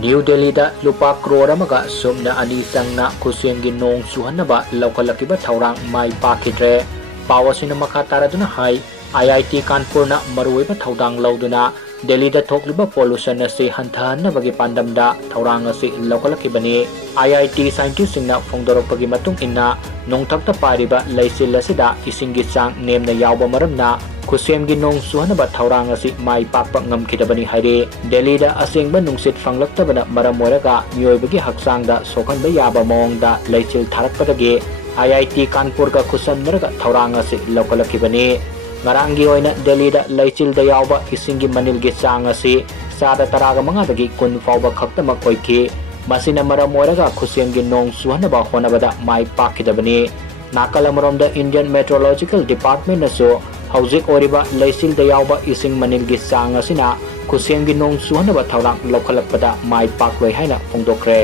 New Delhi da Lupa crore amaga sumna ani changna Khutsemgi Nong Chunaba laukalakiba thaurang Mai Pakhidre pawasina makha taraduna hai IIT Kanpur na maruiba thaudang lauduna Delhi da thokliba pollution ase hanthanabagi pandamda thaurang ase laukalakibani IIT scientist singna phongdoropagi matung inna nongthakta pariba leisil asida isingi chang nemna yawba maramna Khutsemgi Nong Chunaba thaurang ase mai pakpa ngamkhidabani haire Delhi da asengba nungsit fanglaktabana maram moiraga mioibagi hakchangda sokhanba yaba mawngda leichil tharakpadagi IIT Kanpur ga khusannaraga thaurang ase laukalakibani ngarangi oina Delhi da leichil da yawba isingi manil gi chang ase sada taraga mangadagi kun fawba khaktama koiki masina maram moiraga Khutsemgi Nong Chunaba honabada mai pakhidabani nakalamromda Indian Meteorological Department aso Haujik oriba leisil da yawba ising manil gi chang asina Khutsemgi Nong Chunaba thaurang laukalakpada mai pakloi haina phongdokre